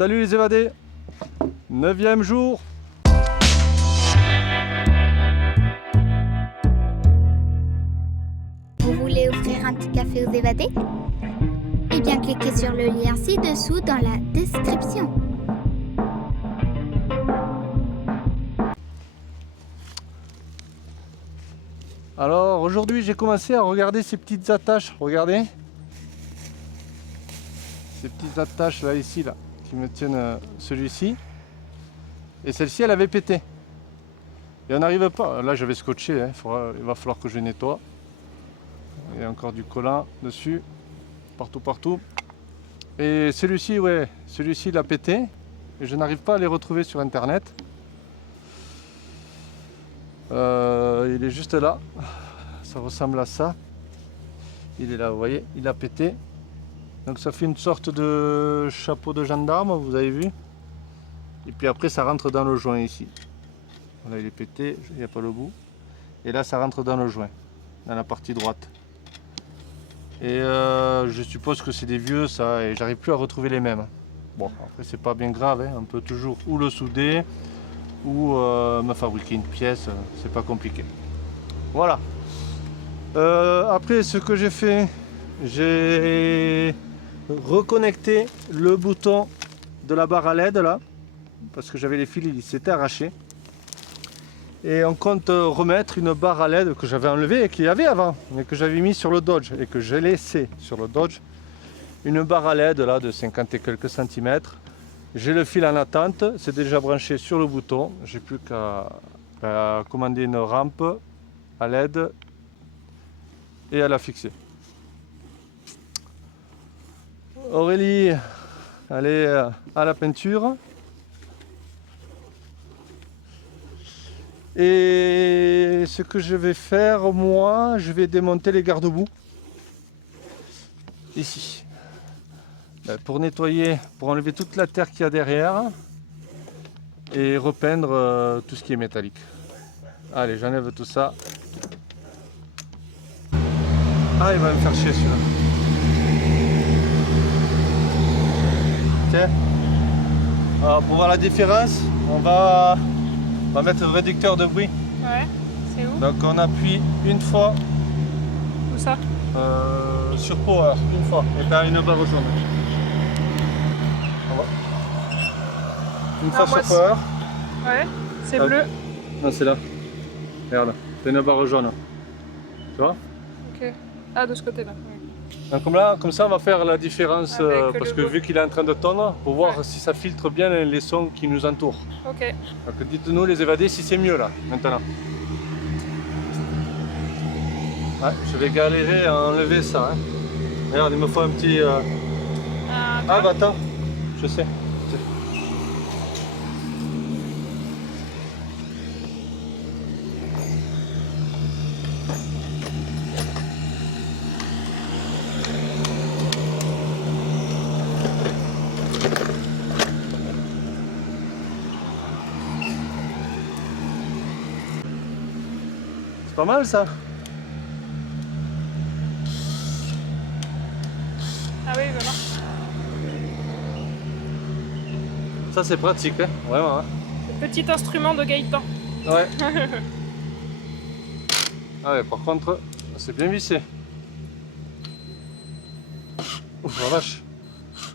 Salut les évadés, 9e jour. Vous voulez offrir un petit café aux évadés? Eh bien cliquez sur le lien ci-dessous dans la description. Alors aujourd'hui j'ai commencé à regarder ces petites attaches, regardez. Ces petites attaches là ici là, qui me tiennent celui-ci. Et celle-ci elle avait pété. Et on n'arrive pas, là j'avais scotché, hein. Il va falloir que je nettoie. Il y a encore du collant dessus, partout. Et celui-ci, ouais, celui-ci il a pété. Et je n'arrive pas à les retrouver sur internet. Il est juste là. Ça ressemble à ça. Il est là, vous voyez, il a pété. Donc ça fait une sorte de chapeau de gendarme, vous avez vu. Et puis après ça rentre dans le joint ici. Voilà, il est pété, il n'y a pas le bout. Et là ça rentre dans le joint, dans la partie droite. Et je suppose que c'est des vieux ça, et j'arrive plus à retrouver les mêmes. Bon, après c'est pas bien grave, hein. On peut toujours ou le souder, ou me fabriquer une pièce, c'est pas compliqué. Voilà. Après ce que j'ai fait, j'ai reconnecté le bouton de la barre à LED là, parce que j'avais les fils, ils s'étaient arrachés. Et on compte remettre une barre à LED que j'avais enlevée et qu'il y avait avant, mais que j'avais mis sur le Dodge et que j'ai laissé sur le Dodge. Une barre à LED là de 50 et quelques centimètres. J'ai le fil en attente, c'est déjà branché sur le bouton. J'ai plus qu'à commander une rampe à LED et à la fixer. Aurélie, elle est à la peinture. Et ce que je vais faire, moi, je vais démonter les garde-boue. Ici. Pour nettoyer, pour enlever toute la terre qu'il y a derrière. Et repeindre tout ce qui est métallique. Allez, j'enlève tout ça. Ah, il va me faire chier celui-là. Tiens. Alors, pour voir la différence, on va mettre le réducteur de bruit. Ouais, c'est où? Donc on appuie une fois Où ça? sur Power, une fois, et t'as une barre jaune. Une fois moi, sur Power. Ouais, c'est Hop. bleu. Non, c'est là. Regarde, t'as une barre jaune. Tu vois? Ok. Ah, de ce côté-là. Ouais. Donc comme ça, on va faire la différence parce que vu qu'il est en train de tondre, pour voir si ça filtre bien les sons qui nous entourent. Ok. Donc dites-nous les évadés si c'est mieux là, maintenant. Ouais, je vais galérer à enlever ça. Hein. Regarde, il me faut un petit... Ah bah attends, je sais. C'est pas mal ça. Ah oui, voilà. Ça c'est pratique, hein, vraiment. Hein. Petit instrument de Gaëtan. Ouais. Ah ouais, par contre, c'est bien vissé. Ouf, la vache.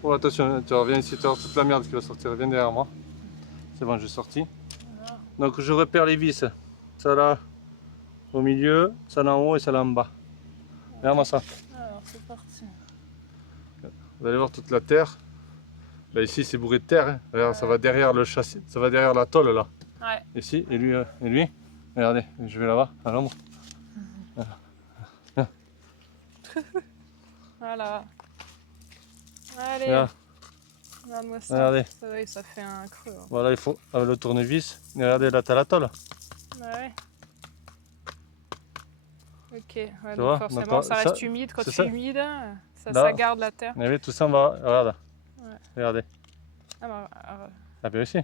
Oh attention, tu reviens ici, tu as toute la merde qui va sortir. Viens derrière moi. C'est bon, j'ai sorti. Voilà. Donc je repère les vis. Ça là, au milieu, ça là en haut et ça là en bas. Regarde-moi ça. Alors, c'est parti. Vous allez voir toute la terre. Là ici c'est bourré de terre. Hein. Regarde, ça va derrière le châssis, ça va derrière la tôle là. Ouais. Ici et lui. Regardez, je vais là-bas, à l'ombre. Voilà. Allez. Regarde. Regarde-moi ça. Regardez. Ça, ouais, ça fait un creux. Hein. Voilà, il faut avec le tournevis. Regardez, là t'as la tôle. Ouais. Ok. Ouais, Tu donc vois, forcément, donc, ça ça- reste humide. Quand c'est c'est ça. humide, ça Là. garde la terre. Vous voyez, tout ça on va. Regarde. Ouais. Regardez. Ah, bah, Ah bien aussi.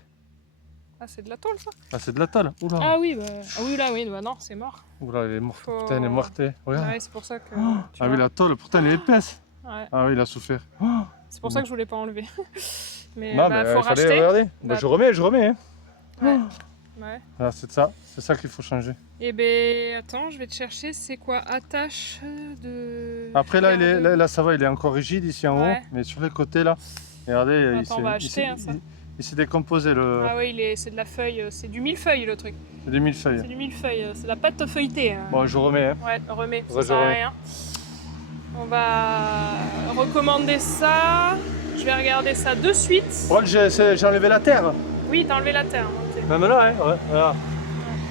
ah, c'est de la tôle, ça? Ah c'est de la tôle. Oula. Ah oui, bah, ah oui, là, oui, bah non, c'est mort. Oula, il est mort. Faut- Putain, il est morte. Regarde. Ouais, c'est pour ça que. tu Ah oui, vois. la tôle, pourtant elle est épaisse. Ouais. Ah oui, il a souffert. C'est pour ça que je voulais pas enlever. Mais Non, bah, mais faut il fallait racheter. regarder. Bah, Je remets. Hein. Ouais. Ouais. Voilà, c'est ça qu'il faut changer. Et ben attends, je vais te chercher, c'est quoi attache de. Après là, garde- là, ça va, il est encore rigide ici en Ouais. haut, mais sur les côtés là, regardez, Attends, on va acheter, hein, ça. il s'est décomposé le. Ah oui, c'est de la feuille, c'est du millefeuille le truc. C'est des millefeuilles. C'est du millefeuille, c'est de la pâte feuilletée. Hein. Bon, je remets. Hein. Ouais, remets, ça Ouais, sert à je remets. rien. On va recommander ça. Je vais regarder ça de suite. Paul, j'ai enlevé la terre. Oui, t'as enlevé la terre. Ok. Même là, hein. Ouais, voilà.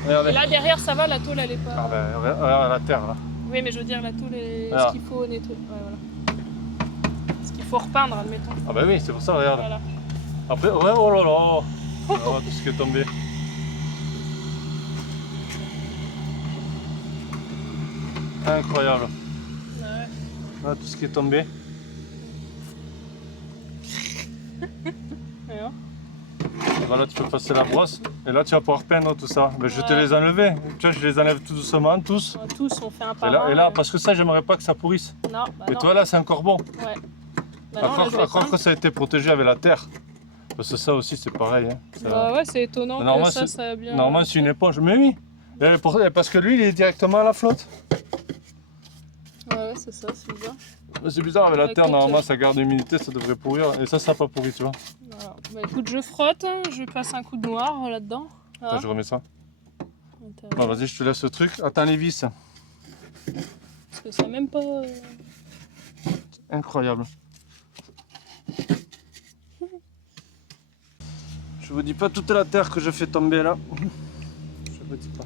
Regardez. Et là derrière, ça va, la tôle elle est pas. Ah ben, regarde la terre là. Oui, mais je veux dire, la tôle est Voilà. ce qu'il faut nettoyer. Ouais, voilà. Ce qu'il faut repeindre, admettons. Ah ben oui, c'est pour ça, regarde. Voilà. Après, ouais, oh là là. Oh, tout ce qui est tombé. Incroyable. Ouais. Voilà tout ce qui est tombé. Et hein. Voilà, tu peux passer la brosse. Et là, tu vas pouvoir peindre tout ça. Ben, je te Ouais. les enlever. Tu vois, je les enlève tout doucement, tous. Tous, on fait un par Et là, un, et là, parce que ça, j'aimerais pas que ça pourrisse. Non, bah Et non. toi, là, c'est encore bon. Ouais. Bah À non, là, croire je vais à croire peindre. que ça a été protégé avec la terre. Parce que ça aussi, c'est pareil. Hein. Ça- Bah ouais, c'est étonnant Normalement, que ça, c'est- ça a bien. Normalement, c'est une éponge. Mais oui. Parce que lui, il est directement à la flotte. Ouais, c'est ça, c'est bien. Mais c'est bizarre, avec la Bah, terre, écoute, normalement, ça garde l'humidité, ça devrait pourrir. Et ça n'a pas pourri, tu vois. Voilà. Bah écoute, je frotte, hein, je passe un coup de noir là-dedans. Voilà. Attends, je remets ça. Intérieur. Bon, vas-y, je te laisse le truc. Attends les vis. Parce que c'est même pas. Incroyable. Je vous dis pas toute la terre que je fais tomber là. Je vous dis pas.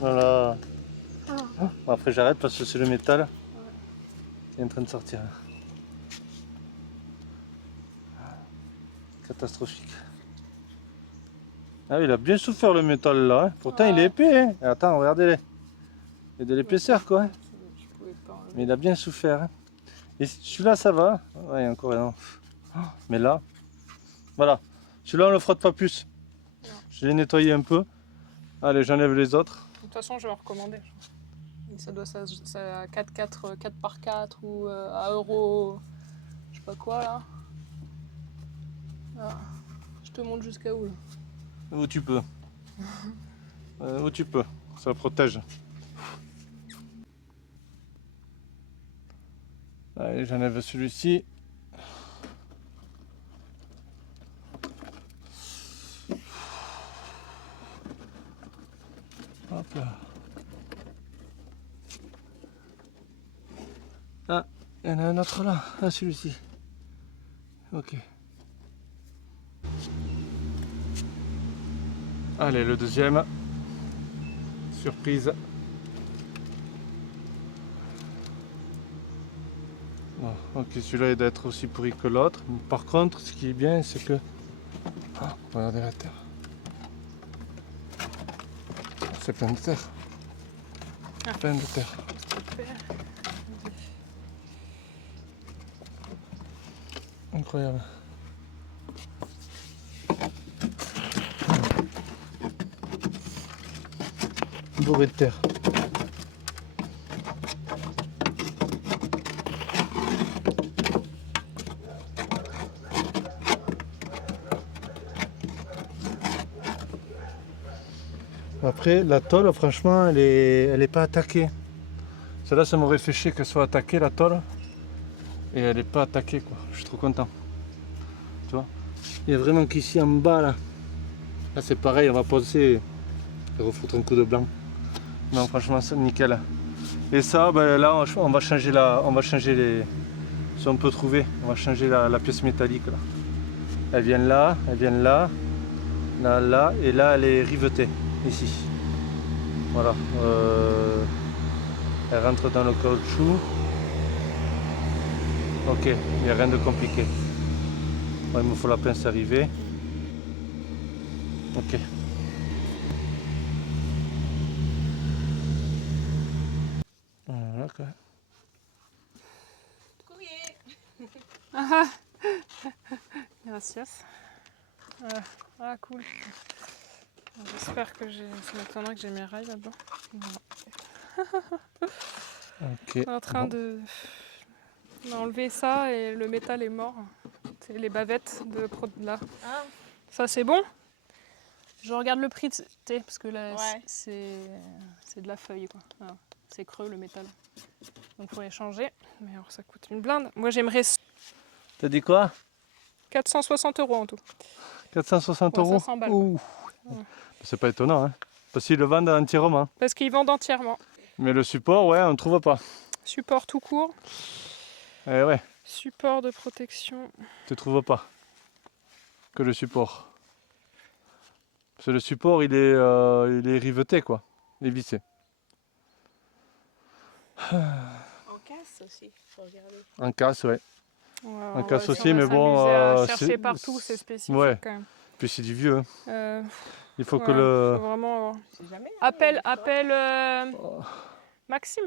Voilà. Bon, après j'arrête parce que c'est le métal qui est en train de sortir. Catastrophique. Ah oui, il a bien souffert le métal là. Hein. Pourtant il est épais. Hein. Et attends, regardez-les. Il y a de l'épaisseur quoi. Hein. Je pouvais pas enlever. Mais il a bien souffert. Hein. Et celui-là ça va. Ouais, encore un. Mais là, voilà. Celui-là on le frotte pas plus. Non. Je l'ai nettoyé un peu. Allez, j'enlève les autres. De toute façon, je vais en recommander. Ça doit ça 4 par 4 ou à euro, je sais pas quoi là. Ah, je te montre jusqu'à où là. Où tu peux. Où tu peux. Ça protège. Allez, j'enlève celui-ci. Hop là. Ah, il y en a un autre là. Ah, celui-ci. Ok. Allez, le deuxième. Surprise. Bon, ok, celui-là il doit être aussi pourri que l'autre. Par contre, ce qui est bien, c'est que... Ah, regardez la terre. C'est plein de terre. Plein de terre. Incroyable. Bourré de terre. Après, la tôle, franchement, elle est pas attaquée. Celle-là, ça m'aurait fait chier qu'elle soit attaquée, la tôle. Et elle est pas attaquée, quoi. Je suis trop content. Tu vois. Il y a vraiment qu'ici en bas, là. Là, c'est pareil, on va passer et refoutre un coup de blanc. Non, franchement, c'est nickel. Et ça, ben, là, on va changer les... Si on peut trouver, on va changer la pièce métallique, là. Elle vient là, là, et là, elle est rivetée. Ici. Voilà. Elle rentre dans le caoutchouc. Ok, il n'y a rien de compliqué. Bon, il me faut la pince arrivée. Ok. Voilà quoi. Gracias. Ah, cool. J'espère que ça m'étonnerait que j'ai mes rails là-dedans. Voilà. Ok. On est en train d'enlever ça et le métal est mort. C'est les bavettes de là. Ah, Ça c'est bon. Je regarde le prix, parce que là Ouais. c'est de la feuille quoi. Voilà. C'est creux le métal. Donc il faut les changer. Mais alors ça coûte une blinde. Moi j'aimerais T'as dit quoi? 460 € en tout. 460 Ouais, euros. 500 balles. Ouh. Ouais. C'est pas étonnant, hein. Parce qu'ils le vendent entièrement. Parce qu'ils vendent entièrement. Mais le support, ouais, on ne trouve pas. Support tout court. Eh ouais, Support de protection. tu trouves pas. Que le support. Parce que le support, il est riveté, quoi. Il est vissé. en casse aussi, faut regarder. En casse, ouais. Ouais, casse si aussi, on va mais bon, s'amuser à c'est- chercher partout, c'est spécifique ouais. quand même. Puis c'est du vieux, hein. Euh, Il faut ouais, que le... faut vraiment avoir. C'est jamais. Appelle Maxime.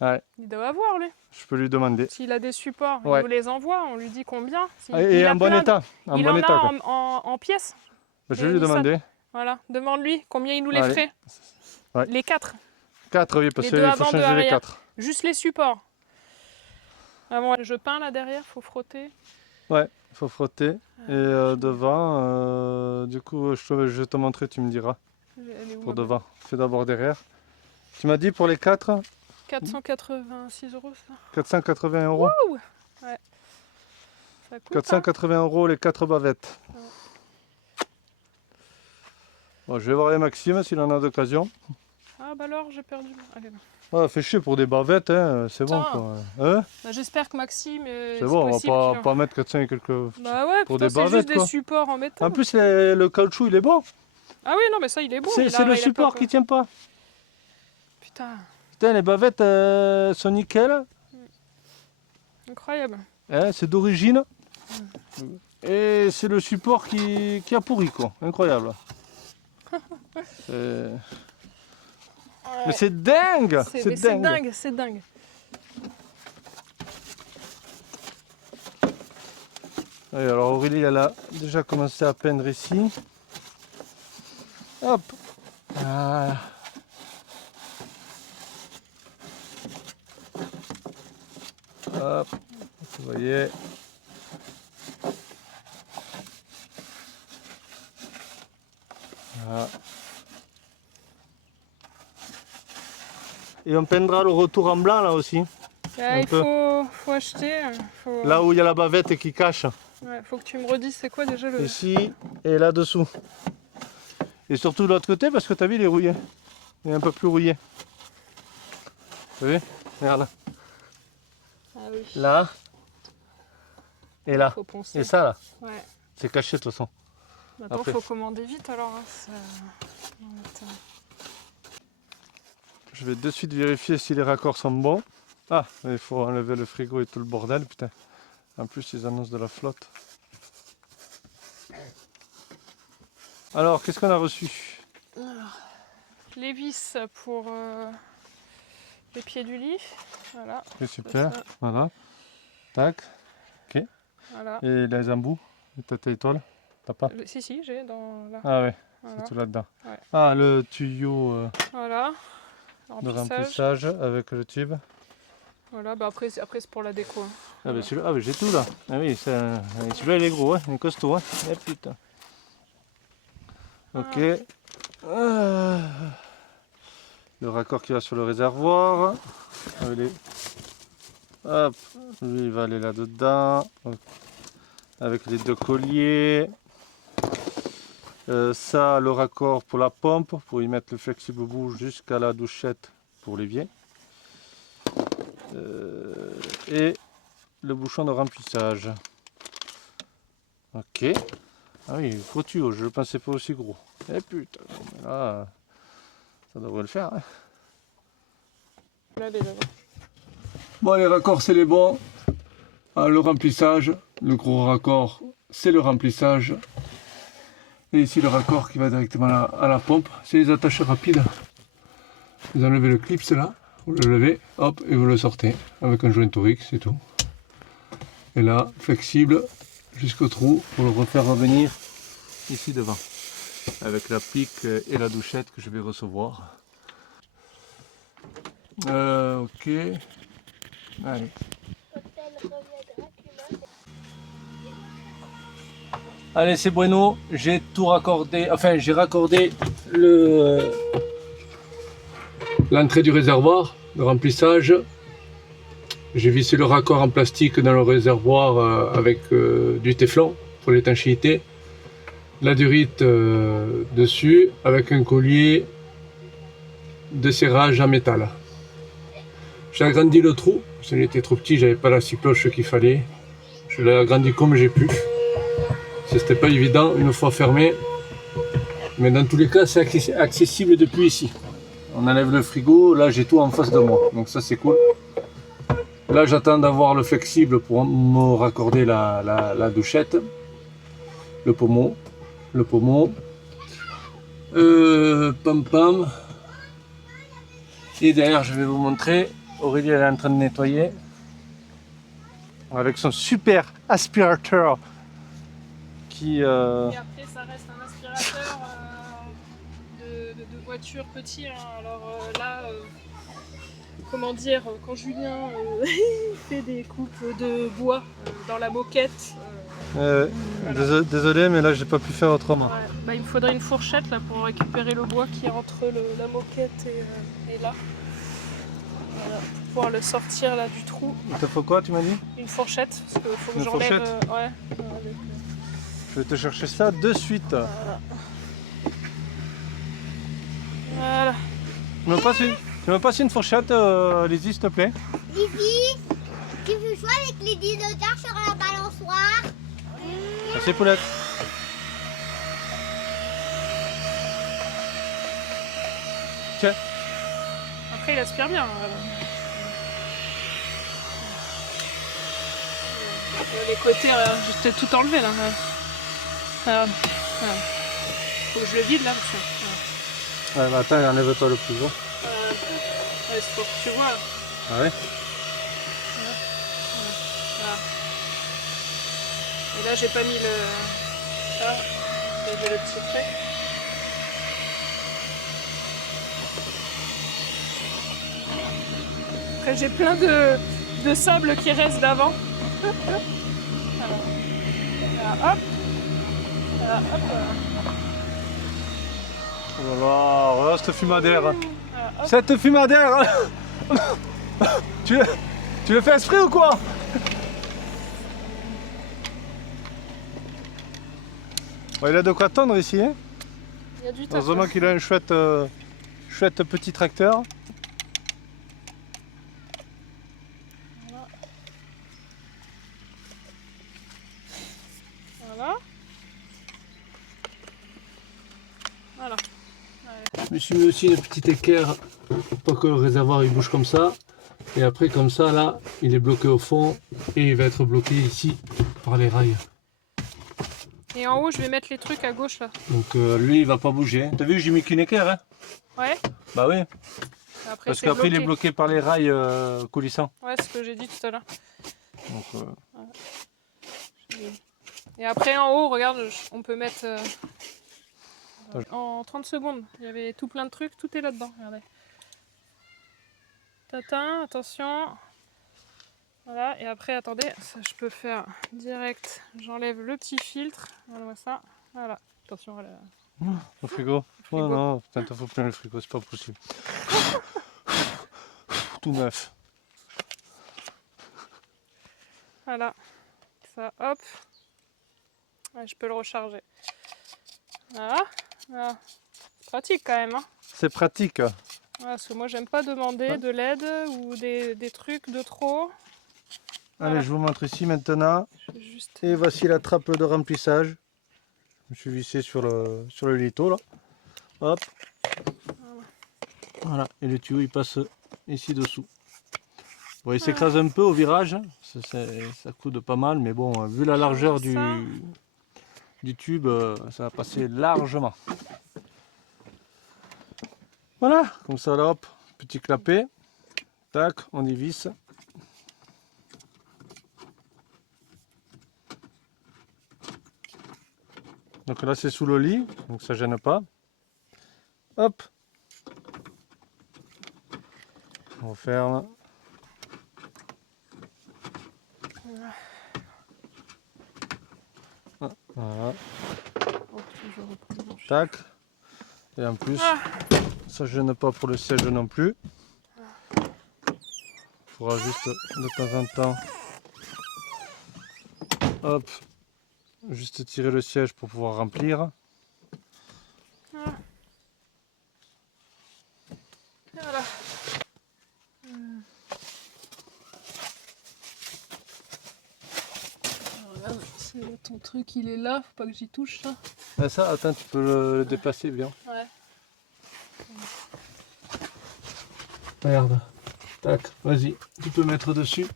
Ouais, Il doit avoir lui. je peux lui demander. S'il a des supports, Ouais. il nous les envoie, on lui dit combien. Et il a en bon plein de- état. En il bon en état, a quoi. en pièces. Je vais et lui Nissan. demander. Voilà, demande-lui combien il nous les Allez. ferait. Ouais. Les 4, 4, oui, parce Les qu'il deux faut avant, deux changer les arrière. 4. juste les supports. Ah bon, je peins là derrière, faut frotter. Ouais, il faut frotter. Et devant, du coup, je vais te montrer, tu me diras. Elle est où, Pour ma devant. Fais d'abord derrière. Tu m'as dit pour les 4, bonne 486 € ça. 480 euros. Ça coûte, 480 euros les 4 bavettes. Ouais. Bon, je vais voir avec Maxime s'il en a d'occasion. Ah bah alors j'ai perdu. Allez, bah. Ah, fait chier pour des bavettes, hein, c'est bon Putain. quoi. Hein, Bah, j'espère que Maxime. c'est bon, possible on va qu'il- pas mettre 400 et quelques. Bah ouais, pour putain, des c'est juste bavettes, des quoi. supports en métal. En plus, le caoutchouc il est bon. Ah oui, non, mais ça il est bon. C'est le support qui tient pas. Putain, Putain, les bavettes sont nickel. incroyable. Hein, c'est d'origine. Et c'est le support qui a pourri quoi. Incroyable. C'est- Mais c'est dingue. C'est dingue, c'est dingue. Oui, alors Aurélie, elle a déjà commencé à peindre ici. Hop. Voilà. Hop. Vous voyez. Voilà. Et on peindra le retour en blanc là aussi. Ah, il faut acheter. Faut... Là où il y a la bavette qui cache. Ouais, faut que tu me redises c'est quoi déjà le. Ici et là-dessous. Et surtout de l'autre côté parce que tu as vu il est rouillé. Il est un peu plus rouillé. Tu as vu? Regarde. Ah oui. Là. Et là. Faut poncer. Et ça là. Ouais. C'est caché de toute façon. Maintenant Après. faut commander vite alors. Hein, Attends. Je vais de suite vérifier si les raccords sont bons. Ah, il faut enlever le frigo et tout le bordel, putain. En plus, ils annoncent de la flotte. Alors, qu'est-ce qu'on a reçu? Les vis pour les pieds du lit. Voilà. Ok, super. Ça. Voilà. Tac. Voilà. Et les embouts, les têtes étoiles. T'as pas? Si, j'ai dans là. Ah ouais, Voilà. c'est tout là-dedans. Ouais. Ah, le tuyau Voilà. de Remplissage. remplissage avec le tube. Voilà, bah après c'est pour la déco. Hein. Ah, bah, celui-là, j'ai tout là. Ah oui, celui-là il est gros, hein. Il est costaud. Hein. Eh putain. Ok. Ah. Le raccord qui va sur le réservoir. Allez. Hop, lui il va aller là-dedans. Avec les deux colliers. Ça, le raccord pour la pompe, pour y mettre le flexible bout jusqu'à la douchette pour l'évier. Et le bouchon de remplissage. Ok. Ah oui, gros tuyau, je ne pensais pas aussi gros. Eh putain, bon, mais là, ça devrait le faire. Hein. Là, déjà. Bon, les raccords, c'est les bons. Ah, le remplissage, le gros raccord, c'est le remplissage. Et ici le raccord qui va directement à la pompe. C'est les attaches rapides. Vous enlevez le clip là, vous le levez, hop, et vous le sortez avec un joint torique, c'est tout. Et là, flexible jusqu'au trou pour le refaire revenir ici devant. Avec la pique et la douchette que je vais recevoir. Ok. Allez. Allez, c'est bueno, j'ai tout raccordé, enfin j'ai raccordé l'entrée du réservoir, le remplissage. J'ai vissé le raccord en plastique dans le réservoir avec du téflon pour l'étanchéité. La durite dessus avec un collier de serrage en métal. J'ai agrandi le trou, parce qu'il était trop petit, j'avais pas la cycloche qu'il fallait. Je l'ai agrandi comme j'ai pu. C'était pas évident une fois fermé, mais dans tous les cas c'est accessible depuis ici. On enlève le frigo, là j'ai tout en face de moi, donc ça c'est cool. Là j'attends d'avoir le flexible pour me raccorder la douchette, le pommeau, pam pam. Et derrière je vais vous montrer, Aurélie elle est en train de nettoyer avec son super aspirateur. Qui, Et après, ça reste un aspirateur de voiture petit. Hein. Alors là, comment dire, quand Julien fait des coupes de bois dans la moquette. Voilà. Désolé, mais là j'ai pas pu faire autrement. Ouais. Bah, il me faudrait une fourchette là pour récupérer le bois qui est entre la moquette et là. Voilà, pour pouvoir le sortir là du trou. Il te faut quoi, tu m'as dit? Une fourchette, parce qu'il faut que Une j'enlève. fourchette Ouais. Je vais te chercher ça de suite. Voilà. Tu me passes une fourchette, Lizzie, s'il te plaît? Lizzie, tu veux jouer avec les dinosaures sur la balançoire? Merci, Poulette. Tiens. Après, il aspire bien. Les côtés, j'ai tout enlevé là. Voilà. Faut que je le vide là. Parce que, Ouais, bah attends, enlève-toi le plus gros. ouais, c'est pour que tu vois. Ah ouais? Voilà. Et là, j'ai pas mis le. Ça. J'ai le petit trait. Après, j'ai plein de sable qui reste d'avant. Voilà. Voilà, hop. Voilà, hop. Oh là là, regarde cette fumadère. Voilà, hop. Cette fumadère. Tu le fais exprès ou quoi? Bon, il a de quoi tondre ici, hein? Il y a du taf. Heureusement qu'il a un chouette petit tracteur. Voilà. Voilà. Je me suis mis aussi une petite équerre pour pas que le réservoir il bouge comme ça. Et après comme ça là, il est bloqué au fond et il va être bloqué ici par les rails. Et en haut, je vais mettre les trucs à gauche là. Donc lui il va pas bouger. T'as vu, j'ai mis qu'une équerre, hein? Ouais. Bah oui. Après, Parce c'est qu'après il est bloqué. bloqué par les rails coulissants. Ouais, c'est ce que j'ai dit tout à l'heure. Donc, Et après, en haut, regarde, on peut mettre. En 30 secondes, il y avait tout plein de trucs, tout est là-dedans. Regardez. Tatin, attention. Voilà, et après, attendez, ça je peux faire direct. J'enlève le petit filtre. Voilà ça. Voilà. Attention, voilà. au frigo. frigo. Oh non, putain, t'en faut plein le frigo, c'est pas possible. Tout neuf. Voilà. Ça, hop. Ouais, je peux le recharger. Voilà. Voilà. C'est pratique quand même. Hein. C'est pratique. Ouais, parce que moi, j'aime pas demander de l'aide ou des trucs de trop. Allez, Voilà. je vous montre ici maintenant. Je vais juste... Et voici la trappe de remplissage. Je me suis vissé sur le litho là. Hop. Voilà. Et le tuyau il passe ici dessous. Bon, il s'écrase un peu au virage. Ça coude pas mal, mais bon, vu la largeur du du tube, ça va passer largement. Voilà, comme ça là, hop, petit clapet. Tac, on y visse. Donc là c'est sous le lit, donc ça gêne pas. Hop. On referme. Voilà. Tac. Et en plus, ça gêne pas pour le siège non plus. Il faudra juste de temps en temps, hop, juste tirer le siège pour pouvoir remplir. Voilà. Alors là, ton truc il est là, faut pas que j'y touche ça. Ah, ça, attends, tu peux le déplacer bien. Ouais. Regarde. Tac, vas-y, tu peux mettre dessus.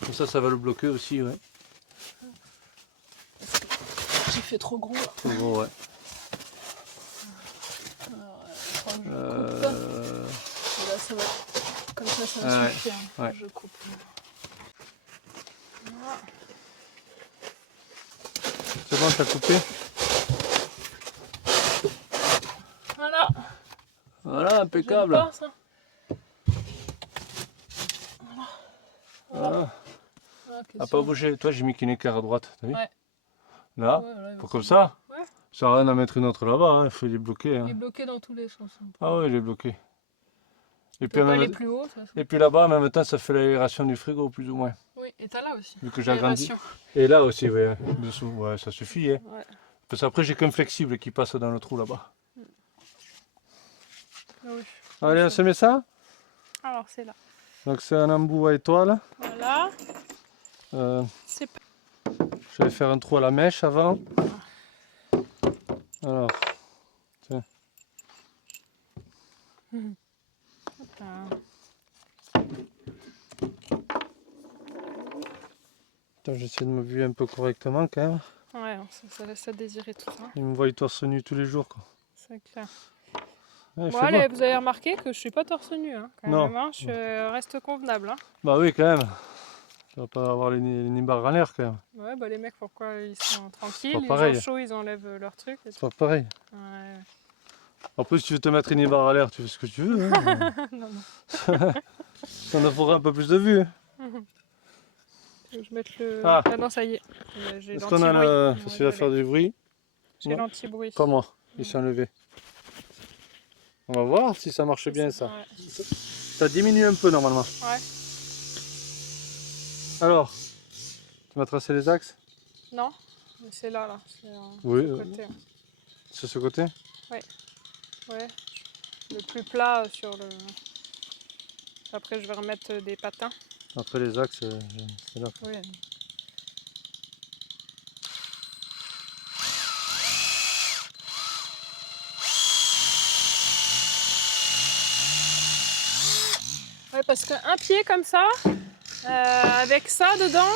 Comme ça va le bloquer aussi, ouais. J'ai fait trop gros là. Trop gros, ouais. Alors, je crois que je coupe. Et là, ça va. Comme ça va suffire. Ouais. Je coupe. Voilà. C'est bon, t'as coupé? Voilà. Voilà, impeccable. J'aime pas, ça. Voilà. Ah, À pas bouger. Toi, j'ai mis qu'une écart à droite, t'as vu? Ouais. Là, Ouais, pour comme ça. Ouais. Ça sert à rien d'en mettre une autre là-bas, hein. Il faut les bloquer. Hein. Il est bloqué dans tous les sens. Ah ouais, il est bloqué. Et Il puis, peut pas en aller même... plus haut. Ça. Et puis là-bas, en même temps, ça fait l'aération du frigo, plus ou moins. Oui, et t'as là aussi. Vu que j'ai agrandi. Aération. Et là aussi, ouais, dessous. Ouais, ça suffit. Hein. Ouais. Parce qu'après, j'ai qu'un flexible qui passe dans le trou là-bas. Ah oui. Allez, on se met ça. Alors, c'est là. Donc, c'est un embout à étoile. Voilà. C'est pas... Je vais faire un trou à la mèche avant. Alors, tiens. Attends, j'essaie de me buer un peu correctement quand même. Ouais, ça laisse à désirer tout ça. Ils me voient torse nu tous les jours, quoi. C'est clair. Ouais, Bon, fais allez, moi. vous avez remarqué que je suis pas torse nu, hein, quand Non. même. Hein, je reste convenable. Hein. Bah oui, quand même. Tu vas pas avoir les nibards en l'air, quand même. Ouais, bah les mecs, pourquoi ils sont tranquilles? pas Les pareil. gens chauds, ils enlèvent leur truc. C'est pas pareil. Ouais. En plus, tu veux te mettre une nibards à l'air, tu fais ce que tu veux. Hein. Non, non. Ça en fera un peu plus de vue. Je vais mettre le... Ah. non, ça y est. J'ai Est-ce qu'on a l'anti-bruit. le... Ouais, Facile à faire du bruit? J'ai Non. l'anti-bruit. Pas moi, il s'est enlevé. On va voir si ça marche bien, ça. Ouais. Ça diminue un peu, normalement. Ouais. Alors, tu m'as tracé les axes? Non, mais c'est là, là. C'est Oui. côté. Sur ce côté? Ouais. Le plus plat sur le... Après, je vais remettre des patins. Après les axes, c'est là. Oui. Ouais, parce qu'un pied comme ça, avec ça dedans,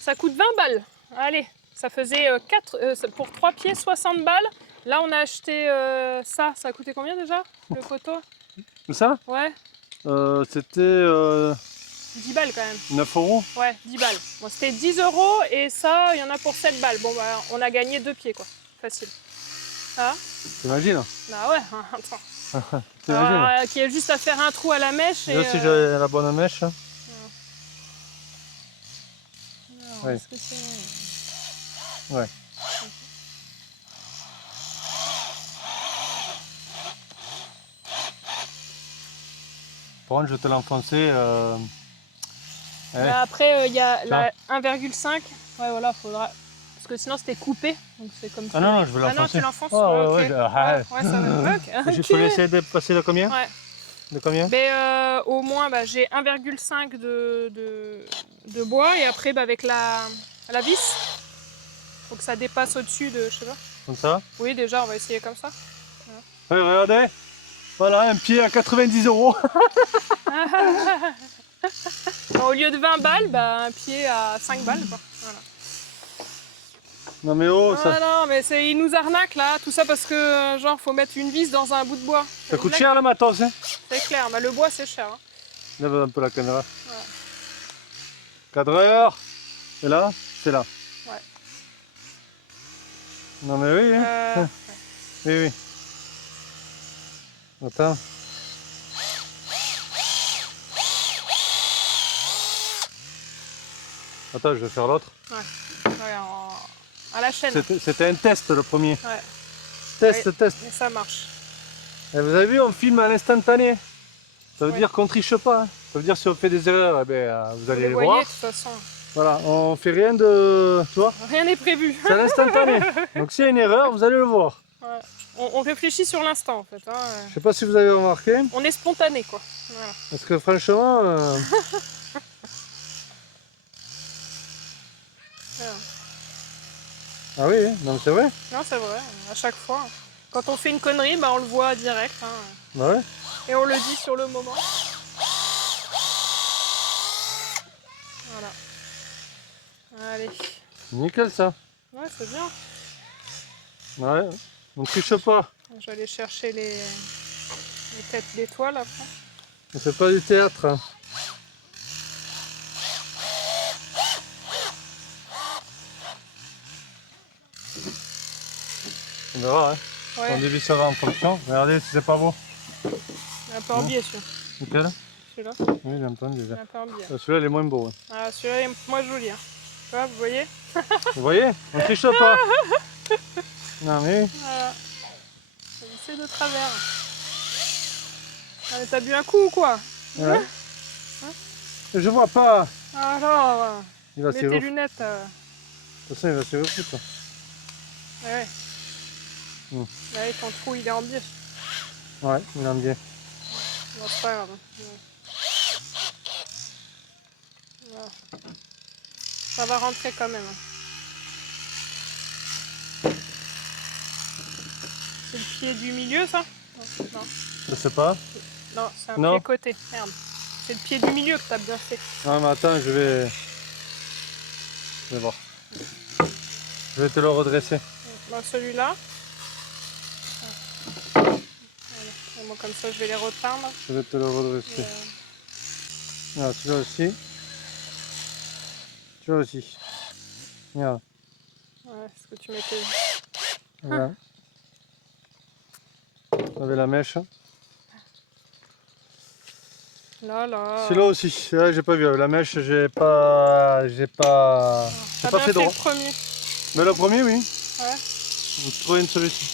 ça coûte 20 balles. Allez, ça faisait pour 3 pieds 60 balles. Là, on a acheté ça. Ça a coûté combien déjà, le poteau? Ça? Ouais, c'était 10 balles quand même. 9 €. Ouais, 10 balles. Bon, c'était 10 € et ça, il y en a pour 7 balles. Bon, bah, on a gagné 2 pieds, quoi. Facile. Ah, T'imagines? bah ouais, attends. T'imagines? Qui a juste à faire un trou à la mèche et... Là, si j'avais la bonne mèche. Non, Ouais. est-ce que c'est... Ouais. Par contre, je vais te l'enfoncer. Ouais. Après, il y a Tiens. la 1,5. Ouais, voilà, faudra... Parce que sinon, c'était coupé. Donc, c'est comme ça. Ah non, non, je veux Ah non, l'enfoncer. tu l'enfonces? Oh, ouais, Ok. ouais, Ouais, ça va. Ok. Il faut laisser de passer de combien? Ouais. De combien? Mais au moins, bah, j'ai 1,5 de bois et après, bah, avec la vis, faut que ça dépasse au-dessus de, je sais pas. Comme ça? Oui, déjà, on va essayer comme ça. Ouais, regardez. Voilà, un pied à 90 €. Au lieu de 20 balles, bah, un pied à 5 balles. Quoi. Voilà. Non mais oh, Ah ça, non, mais ils nous arnaquent là, tout ça parce que genre faut mettre une vis dans un bout de bois. ça coûte cher le matos, hein. C'est clair, mais le bois c'est cher. Hein. Lève un peu la caméra. Cadreur. Et là, c'est là. Ouais. Non mais oui, hein. Oui, oui. Attends. Attends, je vais faire l'autre. Ouais, à la chaîne. C'était un test le premier. Ouais. Test, Oui. test. Et ça marche. Et vous avez vu, on filme à l'instantané. Ça veut Ouais. dire qu'on triche pas. Hein. Ça veut dire si on fait des erreurs, eh ben, vous allez les voyez voir. de toute façon. Voilà, on fait rien de... Tu vois, Rien n'est prévu. c'est à l'instantané. Donc s'il y a une erreur, vous allez le voir. Ouais. On réfléchit sur l'instant en fait. Hein. Je sais pas si vous avez remarqué. On est spontané quoi. Voilà. Parce que franchement... Voilà. Ah oui, hein. Non, mais c'est vrai. Non, c'est vrai, à chaque fois. Quand on fait une connerie, bah, on le voit direct. Hein. Bah ouais. Et on le dit sur le moment. Voilà. Allez. Nickel ça. Ouais, c'est bien. Ouais. On triche pas. Je vais aller chercher les têtes d'étoiles après. On fait pas du théâtre. Hein. On verra, hein. On Ouais, dévissera en fonction. Regardez si c'est pas beau. un peu en biais celui-là. Nickel. Celui-là, Oui, j'entends déjà. un peu en biais. Celui-là, il est moins beau. Hein. Ah, celui-là est moins joli. Hein. Tu vois, vous voyez? Vous voyez? On triche pas. Non mais... Voilà. C'est de travers. Ah, mais t'as bu un coup ou quoi? Ouais. Je vois pas. Alors, Il va mets s'y tes refoutre. lunettes. De toute façon, il va s'y refoutre. Ouais. Hmm. Ouais, ton trou il est en biais. Ouais, il aime bien. Bon, c'est pas grave. Ouais. Voilà. Ça va rentrer quand même. C'est le pied du milieu ça? Non, Je sais pas. non c'est un Non. pied côté. Merde. C'est le pied du milieu que t'as bien fait. Non mais attends, je vais voir. Je vais te le redresser. Bon, celui-là. Voilà. Et moi comme ça je vais les repeindre. Je vais te le Et, redresser. Ah, celui-là aussi. Celui-là aussi. Regarde. ouais, ce que tu mettais. Voilà. Avec la mèche. Là, là. Celui-là aussi. Là, j'ai pas vu. Avec la mèche, j'ai pas T'as pas bien fait fait droit. le premier. Mais le premier, oui. Ouais. On trouve une solution.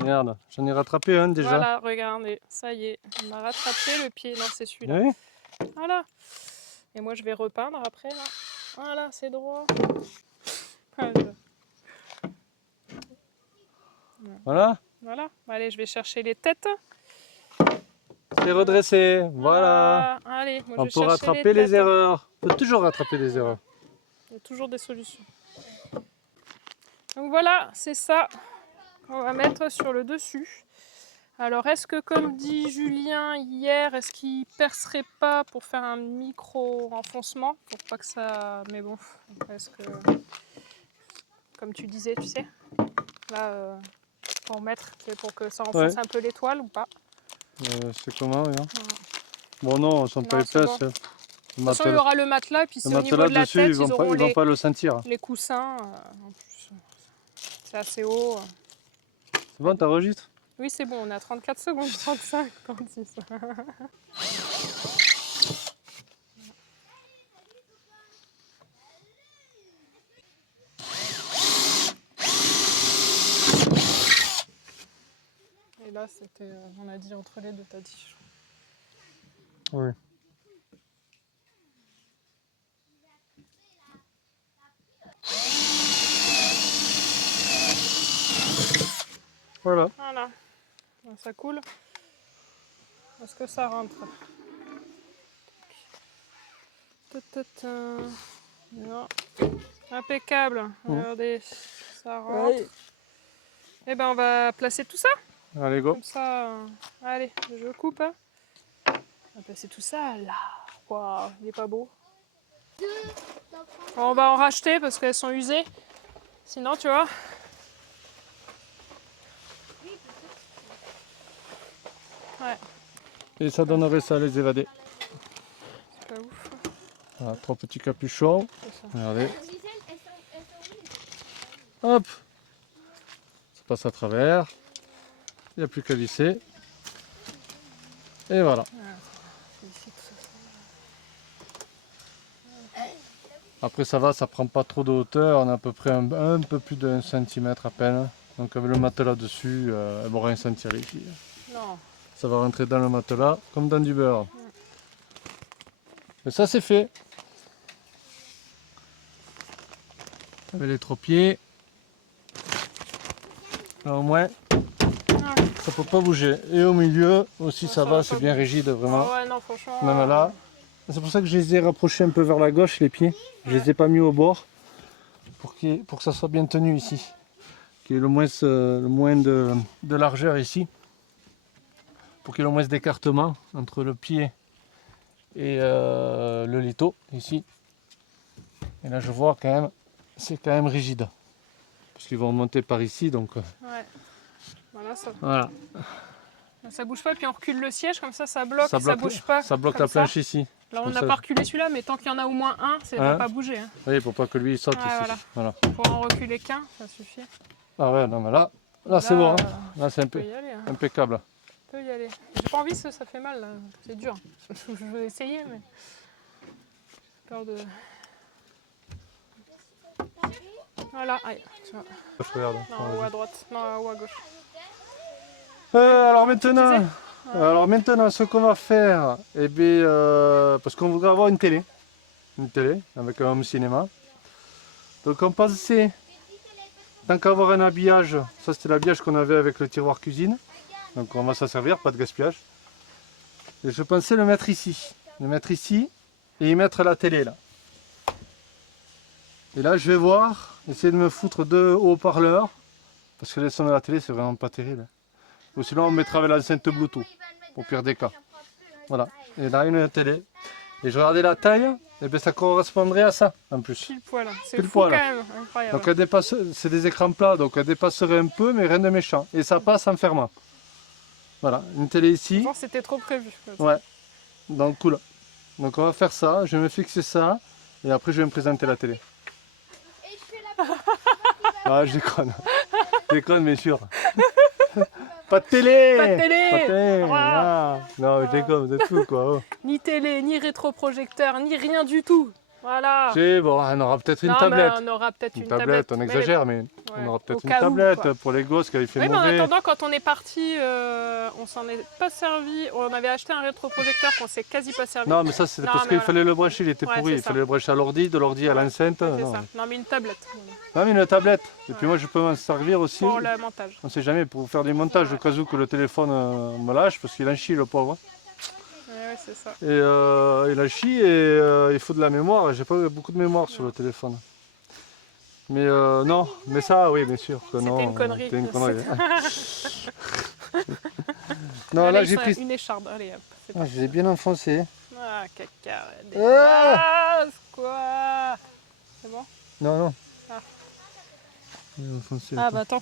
Regarde, j'en ai rattrapé un déjà. Voilà, regardez, ça y est, on a rattrapé le pied. Non, c'est celui-là. Oui. Voilà. Et moi, je vais repeindre après. Là. Voilà, c'est droit. Voilà. Voilà. Allez, je vais chercher les têtes. C'est redressé. Voilà. Allez, moi, On je vais peut chercher rattraper les têtes. erreurs. On peut toujours rattraper les erreurs. Il y a toujours des solutions. Donc voilà, c'est ça qu'on va mettre sur le dessus. Alors, est-ce que, comme dit Julien hier, est-ce qu'il percerait pas pour faire un micro-enfoncement? Pour pas que ça... Mais bon, est-ce que... Comme tu disais, tu sais, là, pour mettre, c'est pour que ça enfonce un peu l'étoile ou pas? C'est comment, regarde. Bon non, ils sont pas Non, c'est épaisses. bon. De toute façon, il y aura le matelas, puis c'est Le au niveau de matelas la dessus, tête, ils ils auront vont pas le sentir. les coussins. En plus, c'est assez haut. C'est bon, t'enregistres? Oui, c'est bon, on est à 34 secondes, 35, 36. Et là, c'était, on a dit entre les deux, t'as dit. Oui. Voilà. Voilà, donc, ça coule. Est-ce que ça rentre? Non. Impeccable. Regardez, ça rentre. Ouais. Et ben on va placer tout ça. Allez, go. Comme ça, allez, je coupe. On va placer tout ça là. Waouh, il est pas beau. On va en racheter parce qu'elles sont usées. Sinon, tu vois. Ouais, Et ça donnerait ça, les évadés. c'est pas ouf. Voilà, 3 petits capuchons. C'est ça. Regardez. Hop. Ça passe à travers. Il n'y a plus qu'à visser. Et voilà. Après ça va, ça prend pas trop de hauteur. On a à peu près un peu plus d'1 centimètre à peine. Donc avec le matelas dessus, elles vont rien sentir les filles. Non. Ça va rentrer dans le matelas comme dans du beurre. Et ça c'est fait. Avec les 3 pieds. Là au moins, ça peut pas bouger. Et au milieu aussi ça va, c'est bien rigide vraiment. Ah ouais, non, franchement. Même là. C'est pour ça que je les ai rapprochés un peu vers la gauche, les pieds. Je les ai pas mis au bord pour que ça soit bien tenu ici. Qu'il y ait le moins de largeur ici. Pour qu'il y ait le moins d'écartement entre le pied et le lito ici. Et là je vois quand même, c'est quand même rigide. Parce qu'ils vont remonter par ici donc. Ouais. Voilà, ça. Voilà. Ça bouge pas, puis on recule le siège, comme ça bouge pas. Ça bloque comme la planche ici. Là, on Comme n'a ça. pas reculé celui-là, mais tant qu'il y en a au moins un, ça ne va Hein pas bouger. Hein. Oui, pour pas que lui il saute Ouais, ici. Voilà. Pour en reculer qu'un, ça suffit. Ah ouais, non mais là c'est bon. Hein. Là c'est on peut y aller. Hein. impeccable. On peut y aller. J'ai pas envie, ça fait mal. Là. C'est dur. Je veux essayer, mais. J'ai peur de. Voilà, allez, tu vois. Je regarde. Non, ou à droite. Non, ou à gauche. Alors maintenant, ce qu'on va faire, eh bien, parce qu'on voudrait avoir une télé avec un home cinéma. Donc on pensait, tant qu'avoir un habillage, ça c'était l'habillage qu'on avait avec le tiroir cuisine, donc on va s'en servir, pas de gaspillage. Et je pensais le mettre ici et y mettre la télé là. Et là je vais voir, essayer de me foutre 2 haut-parleurs, parce que les sons de la télé c'est vraiment pas terrible. Ou sinon on mettra avec l'enceinte Bluetooth, au pire des cas. Voilà, et là une télé. Et je regardais la taille, et bien ça correspondrait à ça en plus. Pile poil. C'est Pile fou poil. quand même. Incroyable. Donc elle dépasse, c'est des écrans plats, donc elle dépasserait un peu, mais rien de méchant. Et ça passe en fermant. Voilà, une télé ici. Genre, c'était trop prévu. Ouais, donc cool. Donc on va faire ça, je vais me fixer ça, et après je vais me présenter la télé. Ah, je déconne. Je déconne, mais sûr. Pas de télé. Pas de télé. Pas de télé. Ah. Ah. Non, je déconne, vous êtes fous quoi. Oh. Ni télé, ni rétroprojecteur, ni rien du tout. Voilà. C'est bon, on aura peut-être une Non, tablette. mais on aura peut-être Une une tablette, on mais- exagère, mais on Ouais, aura peut-être au une cas où, tablette quoi. pour les gosses quand il fait Oui, mais en mauvais. attendant, quand on est parti, on s'en est pas servi. On avait acheté un rétroprojecteur qu'on s'est quasi pas servi. Non, mais ça c'est Non, parce mais qu'il voilà. fallait le brancher, il était Ouais, pourri. c'est Il ça. fallait le brancher à l'ordi, de l'ordi à l'enceinte. Ouais, c'est Non. ça. Non, mais une tablette Non, mais une tablette. Et puis moi je peux m'en servir aussi. pour le montage. On sait jamais, pour faire du montage, au cas où que le téléphone me lâche, parce qu'il en chie le pauvre. Ouais, c'est ça. Et il en chie et il faut de la mémoire. J'ai pas beaucoup de mémoire sur le téléphone. Mais non, mais ça, oui, bien sûr. Que non, une connerie. C'était une connerie. Non, Allez, là j'ai pris. une écharde. Allez, hop. C'est Ah, je l'ai bien enfoncé. Ah, caca. Ah Dégueulasse, quoi. C'est bon? Non, non. Ah. Bien enfoncé. Ah, bah attends,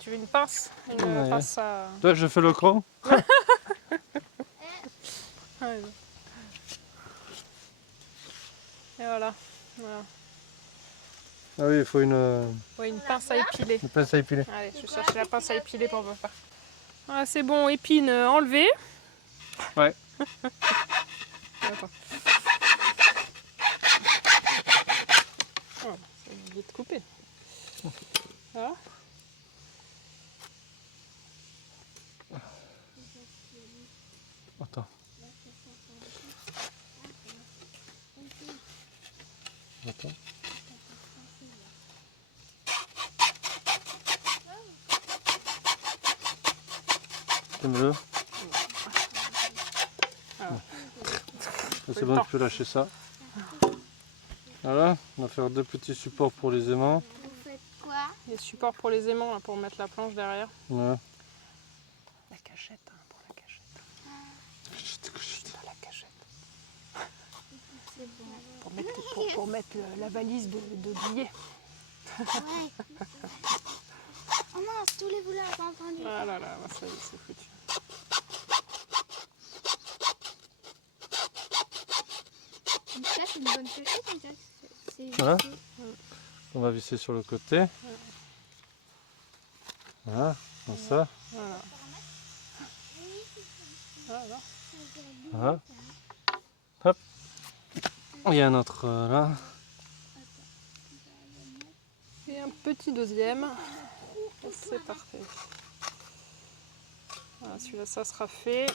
tu veux une pince? Une Ouais. pince à. Là, je fais le cran. Ouais. Et voilà. Voilà. Ah oui, il faut une Ouais, une pince à épiler. pince à épiler. Allez, je cherche la pince à épiler pour me faire. Ah, c'est bon, épine enlevée. Ouais. Attends. Oh, c'est vite coupé. Voilà. Attends. Attends. Tiens-le. C'est bon, tu peux lâcher ça. Voilà, on va faire 2 petits supports pour les aimants. Vous faites quoi? Les supports pour les aimants, là, pour mettre la planche derrière. Ouais. La cachette, pour la cachette. Là, la cachette. C'est bon. pour mettre la valise de billets. Ouais. Oh mince, tous les voleurs ont entendu. Ah là là, ça y est, c'est foutu. Donc ça, c'est une bonne cachette, déjà. C'est Voilà. On va visser sur le côté. Voilà, comme ça. Voilà. Voilà. Voilà. Hop. Il y a un autre là. Et un petit deuxième. C'est parfait. Voilà, celui-là, ça sera fait.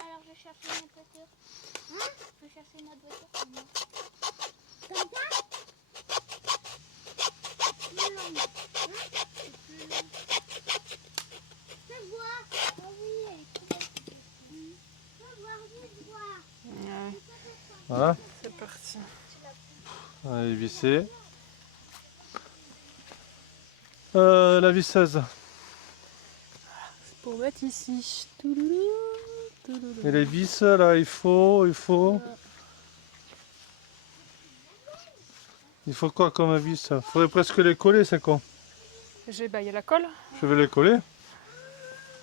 Alors, je cherche une autre voiture. Hein? Je cherche une autre voiture pour moi. Comme ça? Plus long. Hein? C'est plus long. Je vois. Oh oui, elle est trop belle. Je vois. Ouais, Voilà. c'est parti. Elle est vissée. La visseuse. C'est pour mettre ici. Touloulou, touloulou. Et les vis là, il faut. Il faut quoi comme vis? Il faudrait presque les coller, c'est con. Il y a la colle. Je vais les coller.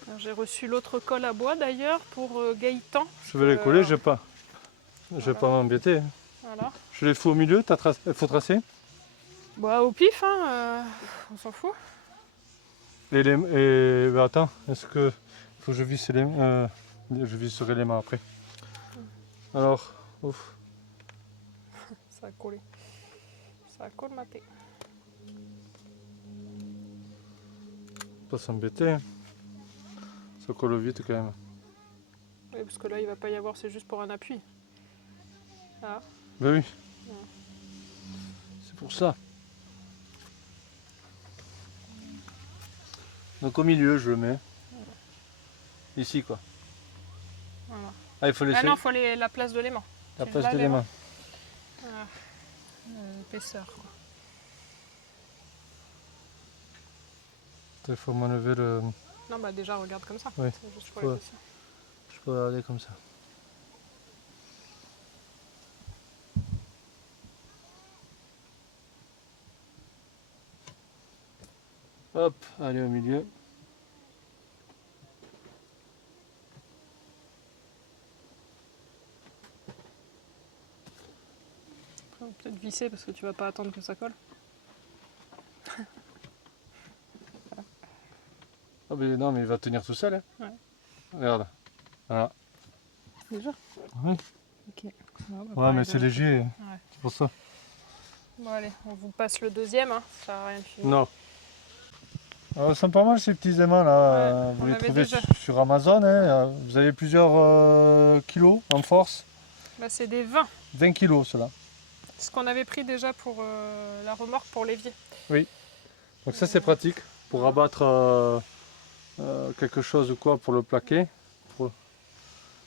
Alors, j'ai reçu l'autre colle à bois d'ailleurs pour Gaëtan. Je vais les coller, je vais pas. Je vais pas m'embêter. Voilà. Je les fais au milieu, il faut tracer. Bah, au pif, on s'en fout. Bah, attends, est-ce que faut que je visse je visserai les mains après. Alors, ouf. Ça a collé. Ça a colmaté. Pas s'embêter. Ça colle vite quand même. Oui, parce que là, il va pas y avoir, c'est juste pour un appui. Ah. Ben oui. Ouais. C'est pour ça. Donc au milieu, je le mets. Ici quoi. Voilà. Ah, il faut laisser Ah non, il faut la place de l'aimant. la place là, de l'aimant. l'aimant. Voilà. L'épaisseur, quoi. Il faut m'enlever le... Non, bah déjà, regarde comme ça. Oui. C'est juste pour les Ouais. dessins. Je peux regarder comme ça. Hop, allez au milieu. On va peut-être visser parce que tu vas pas attendre que ça colle. Ah mais non, mais il va tenir tout seul. Hein. Ouais. Regarde. Voilà. Déjà. Oui. Ok. Ouais, bah, Ouais, mais c'est léger. Ouais. C'est pour ça. Bon, allez, on vous passe le deuxième. Hein. Ça sert à rien de filmer. Non. Ils sont pas mal ces petits aimants là. Ouais, Vous on les avait trouvez déjà. sur Amazon. Hein. Vous avez plusieurs kilos en force. Bah, c'est des 20. 20 kilos cela. Ce qu'on avait pris déjà pour la remorque pour l'évier. Donc ça c'est pratique pour abattre quelque chose ou quoi pour le plaquer.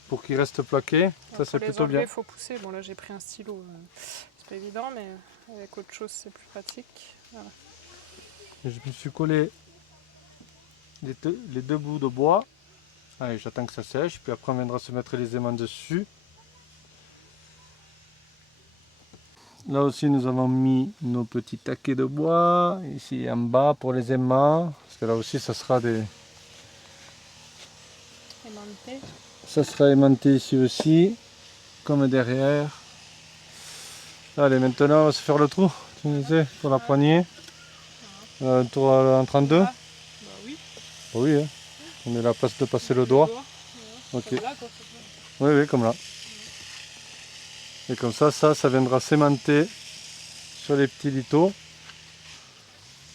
Pour qu'il reste plaqué. Ça c'est plutôt bien. Il faut pousser. Bon là j'ai pris un stylo. C'est pas évident mais avec autre chose c'est plus pratique. Voilà. Et je me suis collé les deux bouts de bois. Allez, j'attends que ça sèche, puis après on viendra se mettre les aimants dessus. Là aussi nous avons mis nos petits taquets de bois, ici en bas pour les aimants, parce que là aussi ça sera Aimanté. ça sera aimanté ici aussi, comme derrière. Allez, maintenant on va se faire le trou, tu me disais, pour la poignée. Un tour en 32. Bah oui. Oui, hein. On est à la place de passer le doigt. Ok. Comme là, quoi. Oui, oui, comme là. Et comme ça viendra s'aimanter sur les petits liteaux,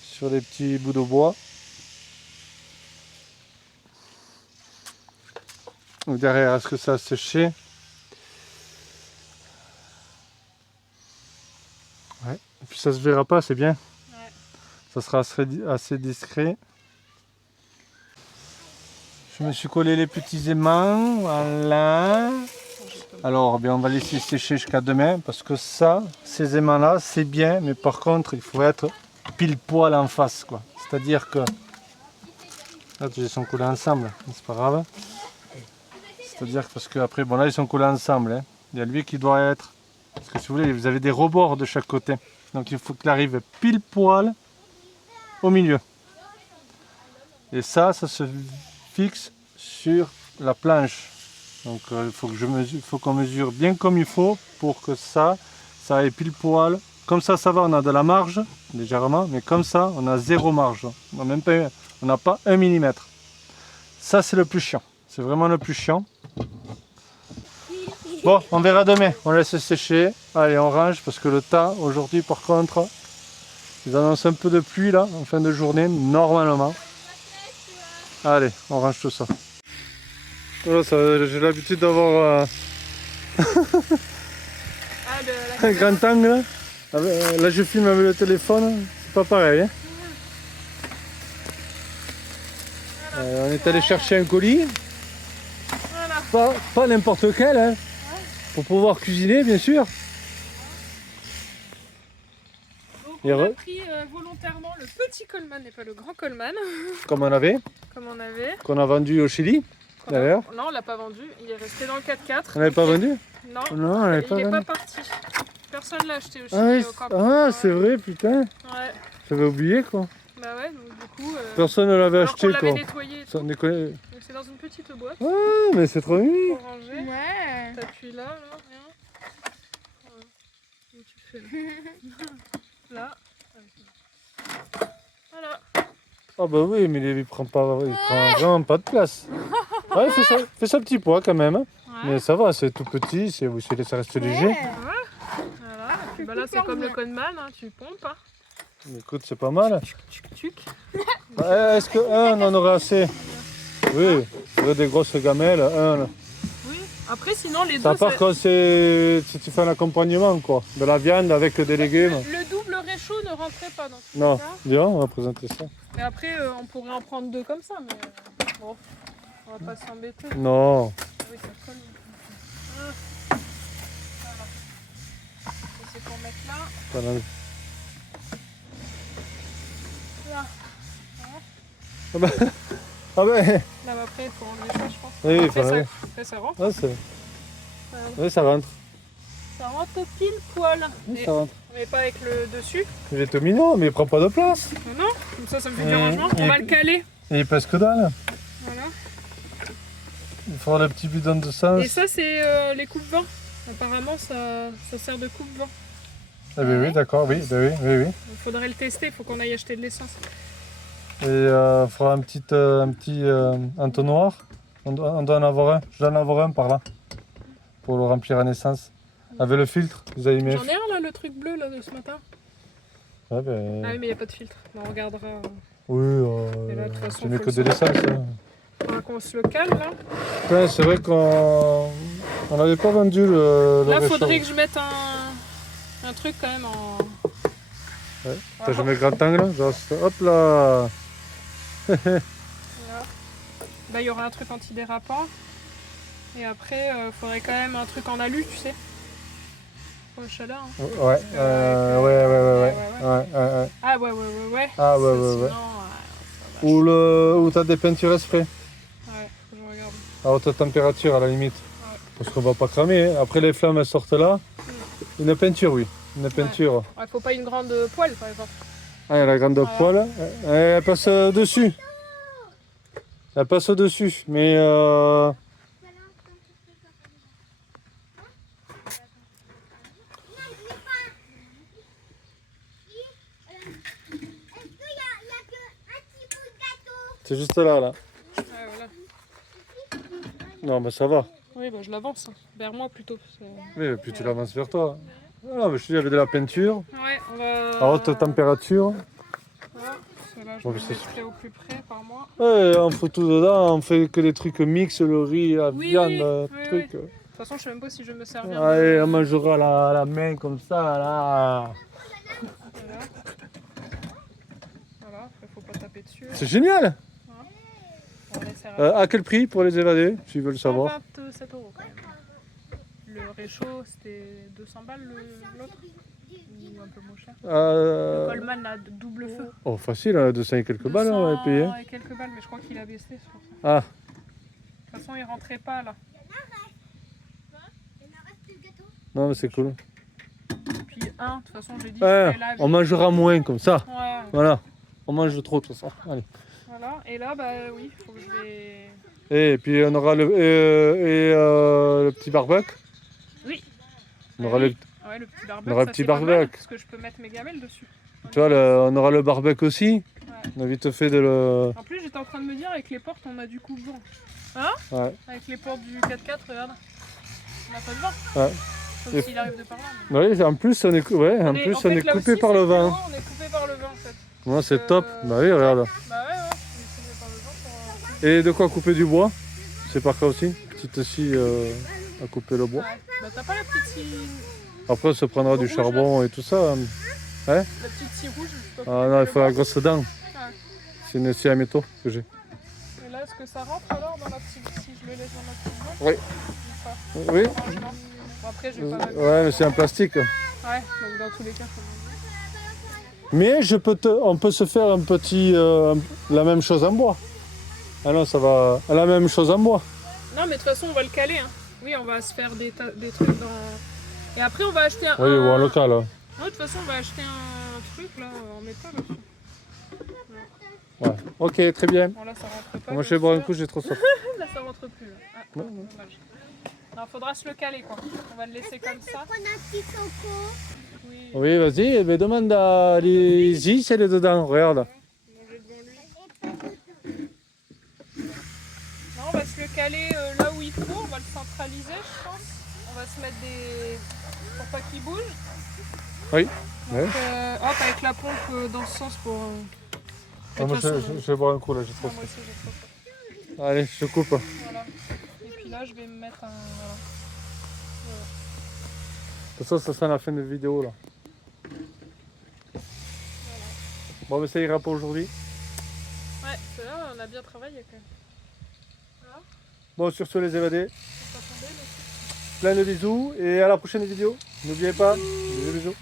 sur les petits bouts de bois. Donc derrière, est-ce que ça a séché? Ouais. Et puis ça se verra pas, c'est bien. Ouais. Ça sera assez discret. Je me suis collé les petits aimants, voilà. Alors, bien, on va laisser sécher jusqu'à demain parce que ça, ces aimants-là, c'est bien, mais par contre, il faut être pile poil en face, quoi. C'est-à-dire que là, ils sont collés ensemble, c'est pas grave. C'est-à-dire que parce que après, bon là ils sont collés ensemble. Hein. Il y a lui qui doit être, parce que si vous voulez, vous avez des rebords de chaque côté. Donc il faut qu'il arrive pile poil au milieu. Et ça se fixe sur la planche. Donc il faut qu'on mesure bien comme il faut pour que ça aille pile poil. Comme ça va, on a de la marge, légèrement, mais comme ça, on a zéro marge. On n'a pas 1 mm. Ça, c'est le plus chiant. C'est vraiment le plus chiant. Bon, on verra demain. On laisse sécher. Allez, on range parce que le temps, aujourd'hui, par contre, ils annoncent un peu de pluie, là, en fin de journée, normalement. Allez, on range tout ça. Voilà, j'ai l'habitude d'avoir un grand angle. Là, je filme avec le téléphone, c'est pas pareil. Hein. On est allé chercher un colis. Voilà. Pas n'importe lequel, hein. Pour pouvoir cuisiner, bien sûr. Donc Et on a re- pris volontairement le petit Coleman et pas le grand Coleman, Comme on avait, comme on avait. qu'on a vendu au Chili, d'ailleurs. Non, on l'a pas vendu, il est resté dans le 4x4. On l'avait pas vendu? Non, Non, on l'avait il pas n'est vendu. pas parti. Personne l'a acheté au Chili. Ah, au camping. c'est vrai, putain. Ouais, J'avais oublié, quoi. bah ouais, donc du coup. Personne ne l'avait alors acheté, qu'on l'avait quoi. nettoyé et tout. Sans déconner. Donc c'est dans une petite boîte Ah, mais c'est trop mignon. pour ranger. Ouais. T'appuies là, rien. Voilà. Donc tu fais là. Voilà. Ah bah oui, mais il prend vraiment pas de place. Ouais, il fait ça petit poids quand même. Hein. Ouais. Mais ça va, c'est tout petit, ça reste léger. Voilà. Et puis bah là c'est comme le Coleman, hein, tu pompes. Hein. Écoute, c'est pas mal. Tuc. Est-ce que on en aurait assez? Oui, il y a des grosses gamelles, là. Oui. Après sinon les Ça deux. part quand si tu fais un accompagnement, quoi. De la viande avec des légumes. Le double réchaud ne rentrait pas dans tout Non, ça. viens, on va présenter ça. Mais après on pourrait en prendre deux comme ça, mais bon, on va pas s'embêter. Non. Ah oui, ça colle. Ah. Voilà. Ça, c'est pour mettre là. Voilà. Là. Ah bah, ah bah, Là après il faut enlever ça, je pense. oui, Après, pareil. ça rentre. Ah, oui, ça rentre. Ça rentre pile poil. Oui, Et- ça rentre. mais pas avec le dessus. Il est tout mignon, mais il prend pas de place. Non, non. Comme ça me fait du rangement. On va le caler. Il est presque dalle. Voilà. Il faudra le petit bidon de sens. Et ça, c'est les coupes-vents. Apparemment, ça sert de coupe-vent. Ah ben oui, d'accord, oui, ben oui. Il faudrait le tester, il faut qu'on aille acheter de l'essence. Et il faudra un petit entonnoir. On doit en avoir un. Je dois en avoir un par là. Pour le remplir en essence. Avec le filtre, vous avez mis. J'en ai un là, le truc bleu là de ce matin. Ouais, ben... Ah oui, mais il n'y a pas de filtre. Bon, on regardera. Oui, Et là, de toute façon, tu mets faut que le de l'essence. Hein. Faudra qu'on se le cale là. Ouais, c'est vrai qu'on n'avait pas vendu le Là, réchaud. faudrait que je mette un truc quand même en. Ouais. T'as jamais grand angle, genre, hop là. Voilà. Là, il y aura un truc antidérapant. Et après, faudrait quand même un truc en alu, tu sais. Pour le chaleur. Hein. Ouais, ouais. Ah ouais. Ah ouais, Ça, ouais. sinon, ça va. Ou t'as des peintures spray Ouais, faut que je regarde. à haute température à la limite. Ouais. Parce qu'on va pas cramer. Hein. Après les flammes elles sortent là. Une peinture, oui. Une peinture. Ouais, faut pas une grande poêle par exemple. Ah, il y a la grande Voilà. poêle. Elle passe dessus. Elle passe dessus. Mais Est-ce qu'il y a qu'un petit bout de gâteau? c'est juste là, là. Ouais, voilà. Non, mais ça va. Oui, bah je l'avance. Hein. Vers moi plutôt. parce que- Oui, puis tu l'avances vers toi. Ah, mais je te dis, avec de la peinture, Ouais, on va. à haute température. Voilà. Celle-là, je Bon, le c'est- mettrai au plus près par moi. Ouais, on fout tout dedans, on fait que des trucs mix, le riz, la Oui, viande, oui, truc. De toute façon, je sais même pas si je vais me servir. Allez, on mangera à la main comme ça, là. Voilà. Voilà, après, faut pas taper dessus. C'est génial. On laisse faire À quel prix pour les évader, s'ils veulent savoir? 127 € quand même. Le réchaud, c'était 200 balles l'autre. Ou un peu moins cher. Euh, Coleman, là, de double feu. Oh, facile, 200 et quelques balles, on va payer. 200 et quelques balles, mais je crois qu'il a baissé, c'est pour ça. Ah, De toute façon, il rentrait pas, là. Il en reste du gâteau. non, mais c'est cool. Et puis, de toute façon, j'ai dit, Ouais, je fais la on mangera moins comme ça. Ouais, Voilà. On mange trop de toute façon. Allez. voilà. Et là, bah oui, il faut que je vais... Et puis on aura le petit barbecue. Oui. On aura Oui. le, Ouais, le petit barbecue, on aura le ça, petit c'est pas mal, barbecue. parce que je peux mettre mes gamelles dessus. tu vois, on aura le barbecue aussi. Ouais. On a vite fait de le. En plus, j'étais en train de me dire, avec les portes, on a du coupe-vent. Ouais. Avec les portes du 4x4, regarde. On n'a pas de vent. Ouais. Sauf Et- s'il arrive de par là. mais- Oui, en plus on est, ouais, en plus, en fait, on est là coupé aussi, par le c'est vent. haut, on est coupé par le vent, en fait. Moi c'est Euh, top. Bah oui, regarde. Bah ouais, on est coupé par le vent pour... Et de quoi couper du bois. C'est par cas aussi. Petite scie à couper le bois. Ouais. Bah t'as pas la petite scie... Après on se prendra du Rouge, charbon et tout ça. La petite scie rouge, je peux Ah couper non, il le faut la bois. grosse dent. Ouais. C'est une scie à métaux que j'ai. Et là, est-ce que ça rentre alors dans la petite... Si je le laisse dans la petite boîte Oui. ou pas Oui. Franchement. Bon, après, je vais pas la... Ouais, mais c'est en plastique. Ouais, donc dans tous les cas, faut manger. Mais on peut se faire un petit, la même chose en bois. Ah non, ça va, la même chose en bois. Non, mais de toute façon, on va le caler. Hein. Oui, on va se faire des trucs dans... Et après, on va acheter un... Oui, ou en local. hein. Non, de toute façon, on va acheter un truc, là, en métal aussi. Ouais. Ok, très bien. Bon, là, ça rentre pas. Moi, je bien vais boire un sûr. coup, j'ai trop soif. Là, ça rentre plus. Là. Ah, dommage. Non, faudra se le caler, quoi. On va le laisser comme ça. Prendre un petit coco. Oui. Oui, vas-y, eh ben, demande à Lizzie si elle est dedans, regarde. Manger devant lui. Non, on va se le caler là où il faut. On va le centraliser, je pense. On va se mettre des... pour pas qu'il bouge. Oui. Donc, Ouais. hop, avec la pompe dans ce sens pour... Ah, moi, de toute façon, je vais boire un coup, là, j'ai trop moi soif. aussi, j'ai trop faim. Allez, je te coupe. Voilà. Et puis là, je vais me mettre un... Voilà. De toute façon, ça sera la fin de la vidéo, là. Bon, mais ça ira pour aujourd'hui. Ouais, c'est là, on a bien travaillé quand même. Bon, sur ce, les évadés, Faut pas tomber, mais... plein de bisous et à la prochaine vidéo. N'oubliez pas, bisous, bisous.